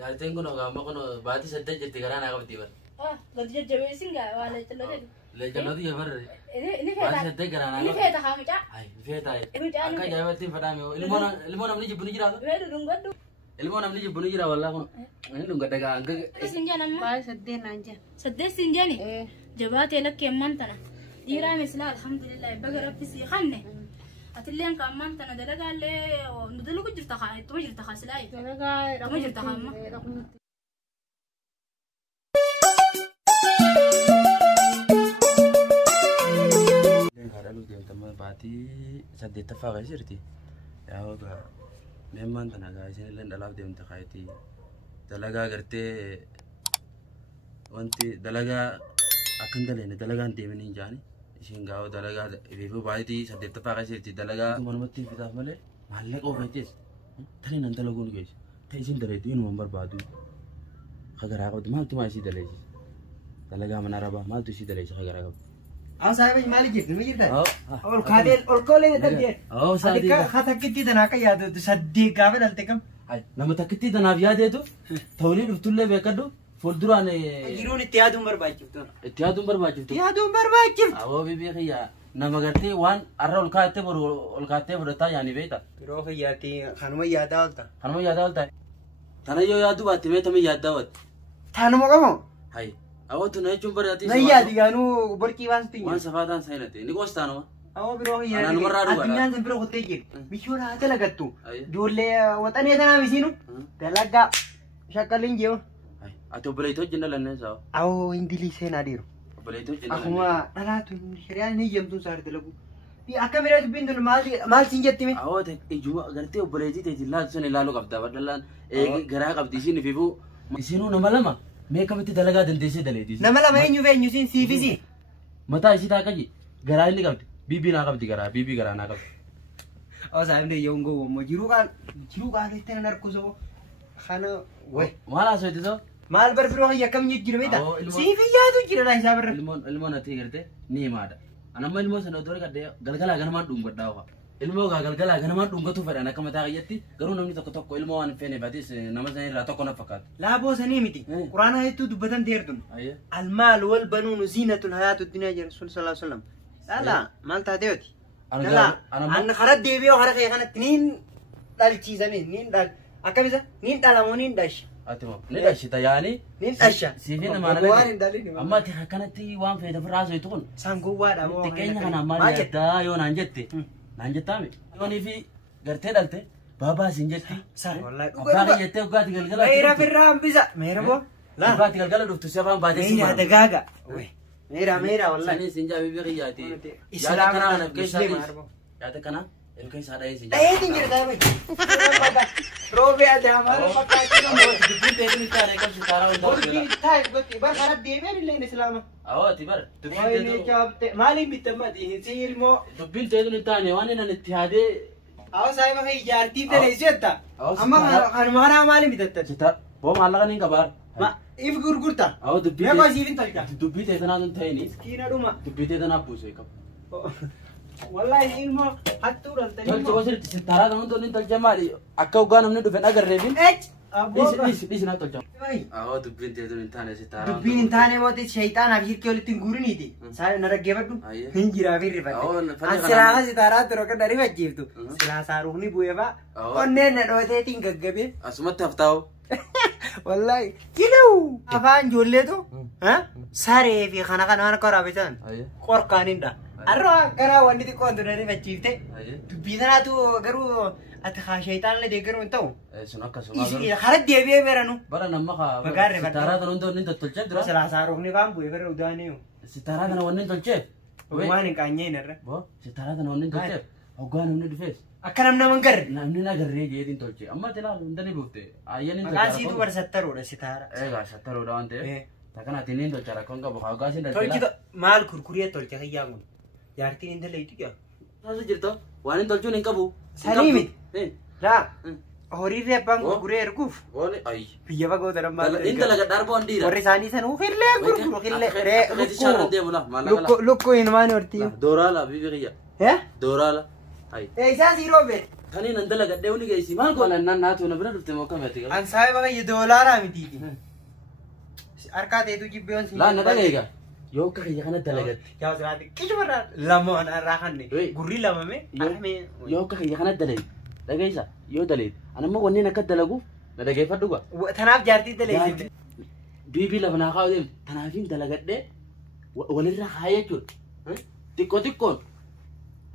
Jaalteen kun ogaama kun baatii 8 jirti garaa naa qabdi bar. Gadi jajjabeessin gaa waa leechallee. Leechallooti yaa barre. Ni feeta. Baatii 8 garaa naa. Ni feeta haa mucaa. Ay ni feeta. Mucaa Akka jaabatiin fadhaame ilmoo namni jibbu ni jiraatu. Feetu dungaddu. Ilmoo namni jibbu ni jira wallaa kun. Inni dungadda gaa hanga. Sinjaan amma. Baay'ee saddeet naan jira. Saddeet sinjaani. Jabaatee lakkee ammaan tana. Dhiiraa mislaa alhamdulillah baga rabbi sii kanne. Atilleen ka ammaan tana dalagaallee nu dalagu jirta haa ittuma jirta haa silaa. Dalagaa Ittuma jirta haa amma. Haadha deemtama baatii 8ffaa keessa jirti. Yaa ogaa meemmaan tana gaa isin illee dhalaaf deemte kaayeti. Dalagaa gartee wanti dalagaa akkan daleene dalagaan deemanii hin jaani. Isin gaa dalagaa ifeefuu baatii 8ffaa keessa jirti. Dalagaa manumatti fitaaf malee maallaqa oofeetis. Tani nan dalaguun geessu. Ta'e isin daleetu inuma barbaadu. Kagaraa qabdi maaltu maa isii daleessi? Dalagaa mana rabaa maaltu isii daleessi kagaraa qabdi? Sahiba mali jirti mi jirta ol kaadel ol kolee dadde adika khatakitti dana ka yaadu sadde gaabe dalte kam ay nama takkitti danaaf yaadeetu tawlii dhuftullee beekadhu fuulduraan jiruun itti yaaduun barbaachiftu itti yaaduun barbaachiftu yaaduun barbaachiftu awoo bibii khiyya nama gartee waan arra ol kaattee boru ol kaattee fudhataa yaani beekta biroo khiyyaati kanuma yaadaa olta tana yoo yaadu baatte meetame yaaddaa watte tanuma qabo hay awwatu na jechuun bari'atii na yaadi gaanu borkii waan sitti waan safaataan saayinate ni qostaanuma awoo biroo khiyyaati Anaan warraa dhugaadha. addunyaan san biroo kuttee jiru bishoora haa dalagattu ijoollee waxanee tanaa misiinu dalagaa shakkaliin jeewu ati obboleettoo hojjenna lanneen sa'a awoo indilii seenaa dhiiru obboleettoo hojjenna akkuma dhalaatu shari'aan ni eeyyamtuun isaa dalagu akka biraa dubbiin tun maal siin jetti mi awoo ijuma gartee obboleettii ta'eeti laatu sun ilaaluu qabda badhalaan eegi garaa qabdi isin ififuu isinuu nama lama meekamitti dalagaa dandeessee daleetii nama lama eenyu siin siifisi mataa isii taaqaji garaa inni qabdi bibii naa qabdi garaa bibii garaa naa qabdi saayimde yongo wammo jiru qaaletti nan arkuso kana way maal haasawete soo maal barbiroo yakkam jijjiru beeta Oo, ilmoo- siifiyyaatu jira isaa barra ilmoon ati gartee ni himaadha anamma ilmoo sana otoo gadhee galgalaa ganamaan dhungadhaa ofa ilmoo gaa galgalaa ganamaan dhungatu fedhan akka mataa kiyyatti garuu namni tokko ilmoo waan hin feene baatis nama sana irraa tokko na fakkaata laaboo sanii miti quraana hedduu dubbatan teertun ayye almaal wal banuunu ziinatul hayaatu dunya jira sun sallallahu alaihi wasallam ala maal taateeti ala an khara deebiyo khara kee kanatti niin dhalchiisame niin dhal akkamisa niin dhalamoo niin dhash atimo ni dhashita yaani niin dhasha siifi namaa waan hin dhalini amma ati akkanatti waan feete firraa soitu kun san gowwaadha moo xiqqeenya kana maal yaaddaa yoo naan jette naan jettaame yoonii fi gartee dhalte baabaa siin jetti san wallahi abbaa jettee ugaati galgala meera firraa hambisa meera boo la ugaati galgala dhuftu si afaan baatee si meera dagaaga meera wallahi sanii siin jaabii biqii yaati Islaama yaada kanaa kana keessaa Musliima dhiis arbo. yaada kanaa ilkeessaa dhahee siin Dheetiin jira taa'ee roobee adeemaa fakkaatu dubbiin teetiin itti aanee qabsi taaraa hundaa Burkii taa'e gotti bara kana deemee illee islaama. awoo ati bara Waayee jaabte maaliin bitamati si ilmoo dubbiin teetiin itti aanee waan inni itti yaadee hawa saayiba kee ijaartii ta'e jetta Hawa amma sitaara. kanuma kanaa maaliin bitattan sita boo maallaqa niin qabaar ma if gurgurta awoo dubbii mee qoosiifin tolcha dubbii teetinaa sun ta'ini kiina dhuma dubbii teetinaa buusee qabu wallahi ilmoo hattuu tolcha dhaltanii wasirti sitaaraa kan hundi inni tolcha maali akka ugaa namni dhufe dhagarreefin ech abboo dhiisinaa tolcha awoo dubbiin teetiin hin taane sitaaraa dubbiin hin taane mootii shayxaanaaf hirkii walitti hin guuriniiti saa na dhaggeeffadhu Ayyee. hin jiraa fi Awoo, rifadhe fanya an kana- silaa sitaaraa turo kan rifachiiftu silaa saaruufni bu'eefaa Awoo. onneen na dhooteetiin gaggabee asumatti haftaa'u wallahi kilu afaan ijoolleetu saree fi kana kana waan akka raabatan ayye qorqaaninidha arro akkana wanni xiqqoon tu na rifachiifte ayye dubbii sanaatu garuu ati haa shayxaan la deeggaruu hin ta'u sun akkasuma garuu hara deebi'ee beeranu bara nama kaa Magaarre baddaa. sitaaraa kana hunda wanni tolchee jira silaa saaruufni faan bu'ee bira udaaniyu sitaaraa kana wanni tolchee waan hin qaanyeen irra boo sitaaraa kana wanni tolchee hoggaa namni dhufees akka namna mangarre namni nagarree jeetiin tolchee amma tilaalu hundani buufte ayyanin maqaan siitu barsattaruudha sitaara eegaa shattaruudha waan ta'eef takanaatti inni tolcha rakkoon qabu hoggaa siin tolchi daldalaa maal kurkuree tolcha kiyyaa kun jaartiin intala itti taasisu jirta waan hin tolchuun hin qabu Sanii miti. laa horii reebbaan gurguree erguuf Wani ay. biyya fagoota dhammaa Inta laga darbo andira. warri isaanii sanuu hillee gurguru hillee Lukku lukkuu hin maani hortii Dorala bibiriya. eh Dorala. Ay. isaa siiroo beet Tani nandala gadde uni geesi maal gola nan naatu na bira dufte moka meti gal. An sai baga ye dolara miti. Arka te tu jibbeon sin. La na daga yo ka ya kana dalagat. Ya usrati kishmara lamo an rahanne. Gurri lamame arme. Yo ka ya kana dalay. Dagaysa yo dalay. Ana ma wonni na kadalagu na dagay faduga. Tanaf jarti dalay. Bibi labna qawdim tanafin dalagadde walirra hayatu. Tikko tikkon.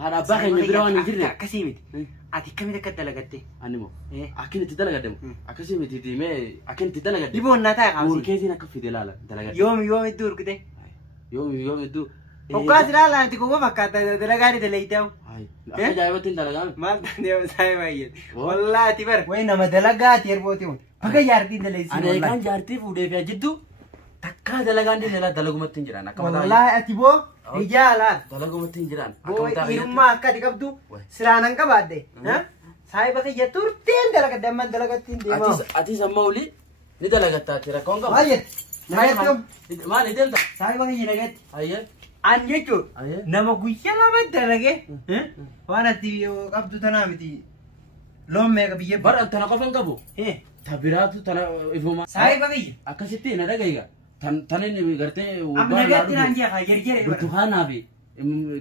Hada bahay ni birawani jirre. Kasimit. Ati kami dekat dalagatte. Animo. Akin tidalagadde mo. Akasimit tidime akin tidalagadde. Ibo nata ka. Urkezi na kafi delala dalagadde. Yom dur kite. Yom du. Okas lala anti ko makata dalagari dalaitaw. Ay. Akka jaybatin dalagam. Mal tande sai bayet. Wallahi tibar. Way nama dalagati erboti un. Baga yarti dalay si. Ane kan jarti fude fi jiddu. Takka dalagandi nela dalagumatin jiran. Wallahi ati bo. Ijala. Dalagumatin jiran. Boy irumma akka dikabdu. Siranan ka badde. Ha? Sai baga yatur ten dalagadde man dalagatin demo. Ati sammauli ni dalagatta tira konga. Bayet. Nayat Ma ni delta. sai baga yinagat. Ayye. An jechuun nama guyyaa lama dalage waan ati qabdu tanaa miti loon meeqa biyya Bara tana qofan qabu. Tabiraatu tana ifuma. Saahiba biyya. Akkasitti na dhagayga. Tan inni gartee amma nagatti naan jee haa jerjere burtukaanaa fi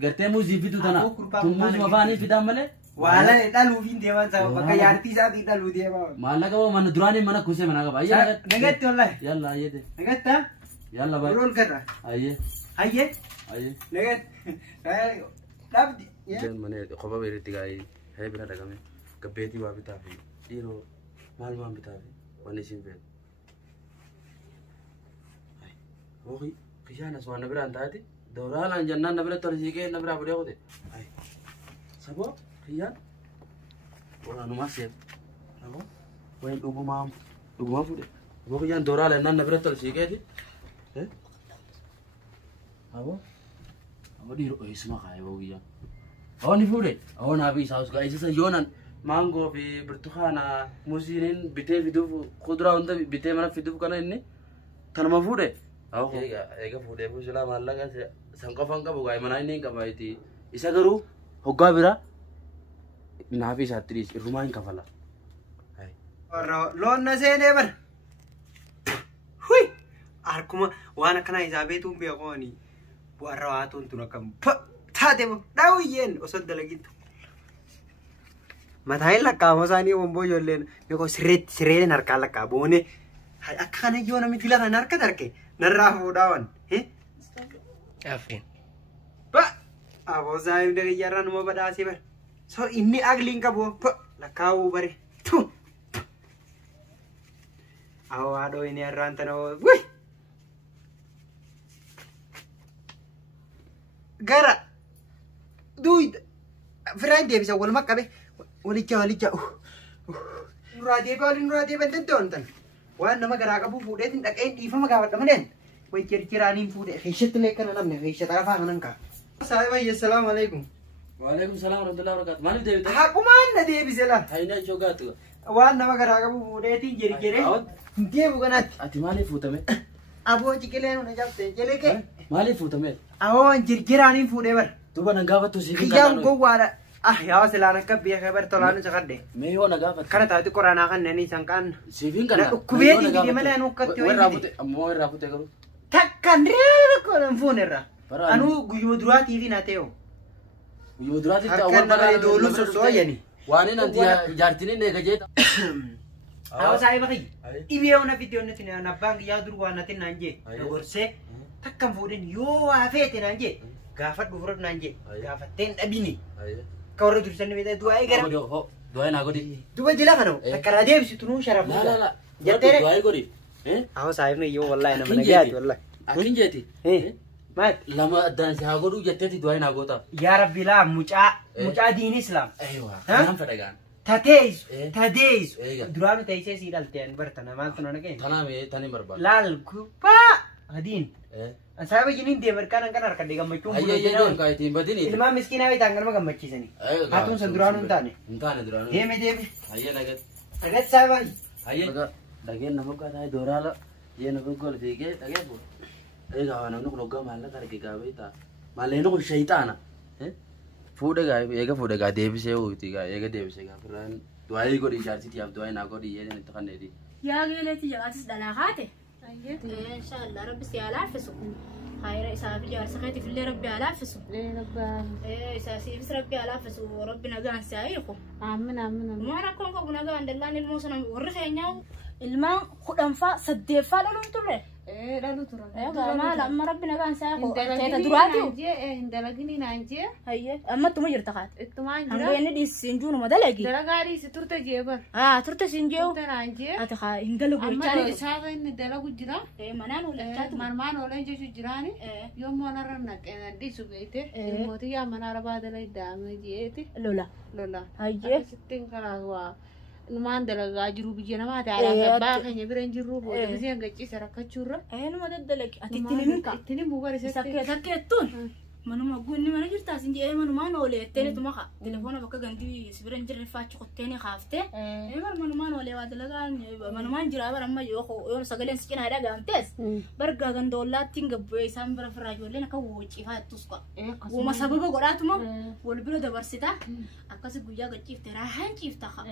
gartee muuzii fidu tana. Tun muuzii mafaanii fidan malee. Waala dhaluu fi deeman saa bakka yaartii isaatii dhaluu deemaa. Maallaqa boo mana duraanii mana kusee mana qaba. Ayye nagatti wallahi. Yalla ayye de. Nagatta. Yalla baa. Rool garra. Ayye. Ayye. Ayye. Nagat. Dhabdi. Jen mana qofa beeritti gaayee hee bira dhagame gabbeetii waa bitaa fi dhiiroo maal waan bitaa fi wanni isin feetu. Hooki kishaanas waan na biraan taate dooraalaan jannaan na bira torsiikee na biraa budee qote. Saboo kiyyaan waraanumaa seef. Saboo wayin dhugumaa fuudhe. Saboo kiyyaan dooraalaan naan na bira torsiikeeti. Saboo Abo dhiiroo eessuma kaayee boo kiyyaan. Awani fuudhe awon abi saus ga isa yonan mango fi burtukaana muziinin bitee fiduuf kuduraa hunda bitee mana fiduuf kana inni kanuma fuudhe. Awo eega fuudhee fuushilaa maallaqa san qofan qabu gaa'e manaa inni hin qabaayiti isa garuu hoggaa bira naafi isaatti dhiis irrumaa hin kafala. Loon na seenee bara. Hui! Arkuma waan akkanaa isaa beetuun beekooni warra waatuun tun akkam taate mo daawiyeen osoo dalagitu. Mataan lakkaa'amoo isaanii womboo ijoolleen beekoo sireen harkaan lakkaa'aboone akka kana yoo namni filatan harka darke narraa fuudhaawan. Afeen. Ba! Aboo saayif dagayyarraa numa badhaasee bara. So inni agliin qabu lakkaa'uu bare. Tu! Awoo haadhoo inni harraan tana wuy! Gara! Duuda! Firaan deebisa walumaa qabe walicha. Nuraa deebi'an danda'an tan. Waan nama garaa qabu fuudheetiin dhaqeen dhiifama gaafadha maleen. Way jirjiraaniin fuudhee keessatti illee kana namne keessatti afaan kanan kaa. Saahiba assalaamu alaikum. Waalaikum salaam warahmatullahi wabarakatuh. Maaliif deebite? Haqumaan na deebise la. Hayina joogaatu. Waan nama garaa qabu fuudheetiin jirjiree. Deebu kanatti. Ati maaliif fuutame? Aboo ciqileen na jabte jeleke. Maaliif fuutame? Awoo jirjiraaniin fuudhee bar. Duba na gaafattu siif Kiyyaan gowwaadha. Yaa silaan akka biyya kabar tolaan sakadde. Mee yoo na gaafattu. Kana taati qoraanaa kan nani sanqaan. Siifin kana. Dhukkubeetii gidi malee anu ukkatti Warraa fute ammoo irraa fute garuu. Takkan reera kolan fuunerra. Anu guyyuma duraatii fi na ta'eewu. Guyyuma duraatii Harkaan nama dooluu sossooyani. Waan inni anti jaartiniin eega jeeta. Awoo saahiba kiyya. Dhibee ona fiddee onnatti na abbaan kiyyaa dur waan natti naan jee. Na gorsee takkan fuudhin yoo waa feete naan jee. Gaafadhu fudhatu naan jee. Gaafatteen dhabini. Kawarra dursanni beektaa du'aa eegara. Du'aa naa godhi. Duba jila kana takkaraa deebisitu nuu sharafu. La. Du'aa godhi. Awoo saahibni yoo wallahi nama nagaati wallahi. Akin jeeti. Maal? Lama addaan si haa godhuu jetteeti du'aa naa goota. Yaa rabbi laa mucaa diini islaam. Kanaan fedhagaan. Tatees. Duraanu teessee sii dhalteen bartana maaltu na nageen. Tanaame tani barbaada. Laal gubbaa adiin. Saahiba jiniin deemer kanan kan harkadde gammachuun Ayyayyee kaayitiin badini. ilmaan miskiinaa beektaan ganama gammachiisanii. Haatuun san duraanu hin taane. Hin taane duraanu. Deeme. Hayyee nagat. Nagat saahiba. Hayyee. Dhageen nama gaataa dooraala. Yee nama gol fiigee dhagee fuudha. Egaa waan namni kun hoggaa maallaqa arge gaabee ta'a. Maalleen kun shayitaana. fuudha gaa eega fuudha gaa deebisee uuti gaa eega deebisee gaa firaan du'aayii godhi jaarsi tiyaaf du'aayii naa godhi jedheen itti kanneeti. Yaa geeleeti jabaatis dhalaa kaate. Inshallah rabbi si alaafisu. خير إسافي جالس خيتي في اللي ربي علافسه. إيه إساسي بس ربي علافسه وربنا جان سايقه. آمين آمين. ما أنا كون كون جان دلاني الموسم ورخينيا الماء خدام فا صدفا لون تره. إيه لون تره. إيه ما لما ربنا جان سايقه. تيتا دراتيو. إيه هندلقيني نانجي. هيه أما توما يرتقات. توما ينجرا. هم بيني دي سنجون ما دلقي. دلقاري ستورت جيبر. تورت سنجو. تورت نانجي. أتخا هندلقوا. أما إسافي هندلقوا جرا. إيه منان ولا تاتو. مرمان ولا ينجشوا جراني. يوم ما نرنك أنا دي سبيته. موتي يا منار بعد لا يدام جيتي. لولا. هيه. ستين كراهوا. نمان دلقا جروب جينا ما تعرف باخني برين جروب بس ينقطع سرقة شورة. نما دلقا. أتتني أتتني مبارسة. سكتون. منو ما قولني ما نجرت أسنجي منو ما نولي التاني تماخا تلفونه بقى عندي سبرين جري فاتش قطيني خافته منو ما نولي وادلقا منو ما نجرا بر أما يوم سقلين سكين هذا قامتس برجع عندولات تينغ بيسام برا فراج ولا نكوّج إفات تسقى وما سببه قرأت ما والبلو دبرسيتا أكاسي بيجا قتيف ترى هنجيف تخا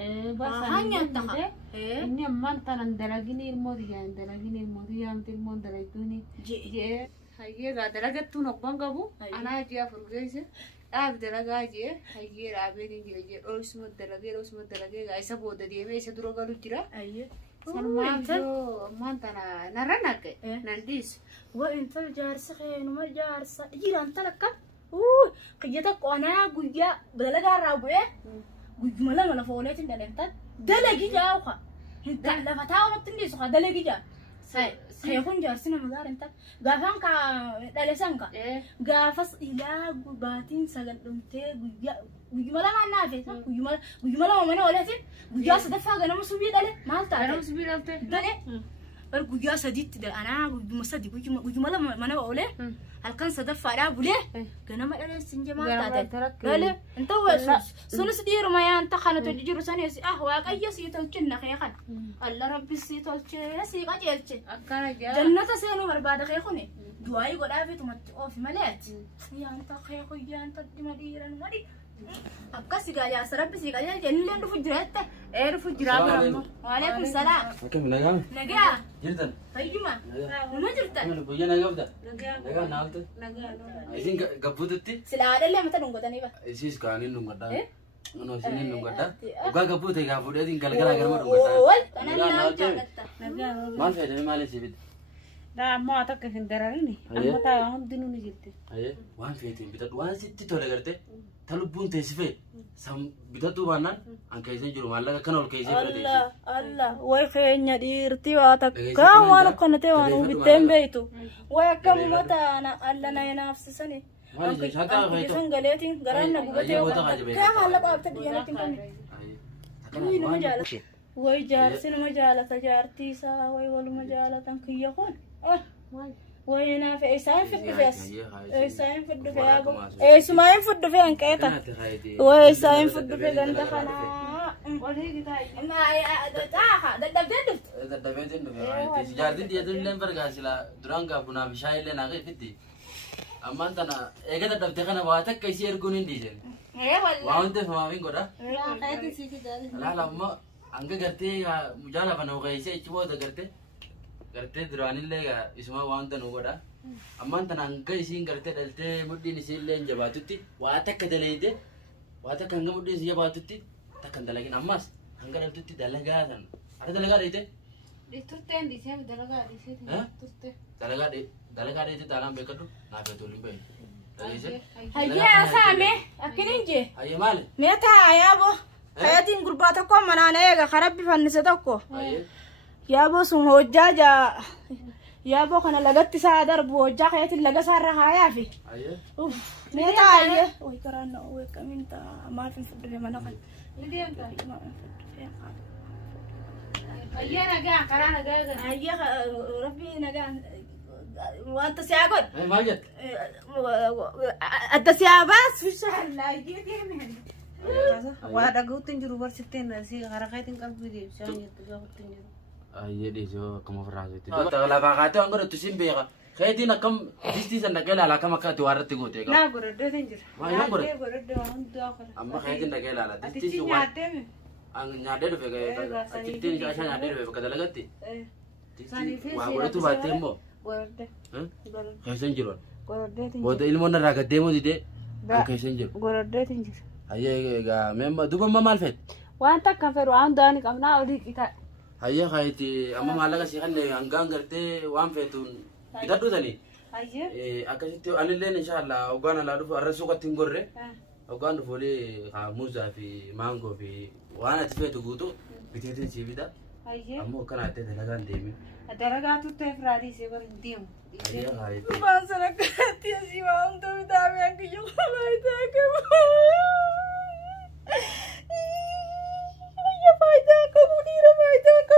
هنيا تخا إني أمان تان دلقيني المودي أم تلمون دلقيني جي هاي دلقة تونق بانقبو أنا جيا فرقيسة دلقة جي هاي رابين جي روسمت دلقة عايزة بود ديمه عايزة دروغا لوجرا سلمان جو مانتنا نرناك ننديس وإنت الجارس خين وما الجارس جيران تلقى قيتك أنا قويا بدلقة رابوه قوي ملا فولات دلنتات دلقي جاوخا انت لفتاو نتنديس خا دلقي جا سيكون جارسنا مدار انت غافان كا دلسان كا غافس الى غباتين سغدمتي غوي ملا ما نافي غوي ملا ما ولاتي غوي صدفا غنا مسبي دله مالتا انا مسبي دلته دله بر غوي صديت انا غوي مسدي غوي ملا ما انا اولي هل كان صدفا دا بولي غنا ما دله سنجه مالتا دله انت سنس دير ما انت خانه تجيرو سني واقيس يتوجنا خيخن الله ربي سيتولچ سيقاتيلچ جنة سينو برباد خيخوني دواي غدافي تمت اوف ملات يا انت خيخو يا انت دمديرن ودي أبكاسي قايا سرب بسي قايا جنلي عنده فجرات عنده فجرات وعليكم السلام كم نجا نجا جرتن طيبما ما جرتن أنا بيجي نجا بدا نجا نالت إذن قبضتي سلا هذا اللي متى نقطة بقى إيش كاني نقطة أنا سيني نقطة وكا قبضتي قبضتي إذن كلا كلا كلا نقطة نجا ما في ده ما لسه بيد لا ما أتوقع في الدراريني أما تاهم دينوني جرتي أيه وان فيتين بيد وان ستي تولا قرتي تلبون تسفه سام بيدتو بانان أنك إذا جرو مالك كانوا الكيسي الله الله ويخيني ديرتي واتك كم وانا كنت وانا بتم بيتو ويكم متى أنا الله نينافس سني أنك جسون قلتين قرنا بقتي كم هلا بقى تدينا تكمل وين مجالة وي جالسين مجالة تجارتي سا وي ولا مجالة أنك يخون وينا في إيسان في الدفاس إيسان في الدفاس إيسماين في الدفاس أنكيتا وإيسان في الدفاس أنت خنا ما تاخا دبدت تجارتي دي تقولين برجاسلا درانغا بنا بشاي لنا غير فدي أما أنت أنا إيه كده دبتخنا واتك كيسي يركونين ديجن وانت فما بين كده لا ما أنك قرتي مجالا بنو كيسي إيش ده قرتي قرتي دراني لega isma wanta nugoda amman tan anga isin qarte dalte muddin isin len jabatutti wata kadaleede wata kanga muddin isin jabatutti takan dalagin ammas anga daltutti dalagatan ada dalagadete turten dise dalagadite turte dalagadete talam bekadu na betuli be hayya same akininje hayya mal meta ayabo hayatin gurbata ko manana ega kharabbi fannisetako hayya يابو سون هوجاجا يابو كنا لقيت سادر بوجا خيت لقى صار رخايا في ايوه اوف ميتا ايه وي كرانا وي كمنتا ما في فد ما نقل ندي انت ما في ايا نجا كرانا جا ايا ربي نجا وانت سياقد ما جت انت سياباس في الشهر لا يجي من وهذا قلت تنجرو برستين سي غرقتين قلبي دي شان يتجاوب تنجرو أيه دي جو كم فرازة تي. تغلا بعاتي أنقر تسين بيها خيتينا كم ديستي سنقل على كم كاتي وارتي قوتي لا قردة تنجر ما ينقر قردة وهم داخل أما خيتي نقل على ديستي أتيجي سوى نعدم أن نادر في تكتين عشان نادر في كذا لقتي ديستي وأقولتوا باتيمو قردة خيسن جلون قردة تنجر بود ilmoon irraa gaddeemuu didee an keessa hin jiru. قردة تنجر Hayyee egaa meemma duuba amma maal feet? وأنت كفر وأنا داني كمنا أولي كتا Hayyee kaayiti amma maallaqa si kanne hangaan gartee waan feetuun bitadhu tanii. أيه Akkasitti anilleen inshaallah hoggaan alaa dhufu arra suuqatti hin gorre hoggaan dhufu olee muuzaa fi maangoo fi waan ati feetu guutu biteetiin sii bita. أيه Ammoo akkana attee dalagaan deemi. درجات التفرادي سيبر ديم Hayyee kaayiti. ما سرقت يا سيما أنت بتعمل عنك يا خلايتك يا فايدك مدير فايدك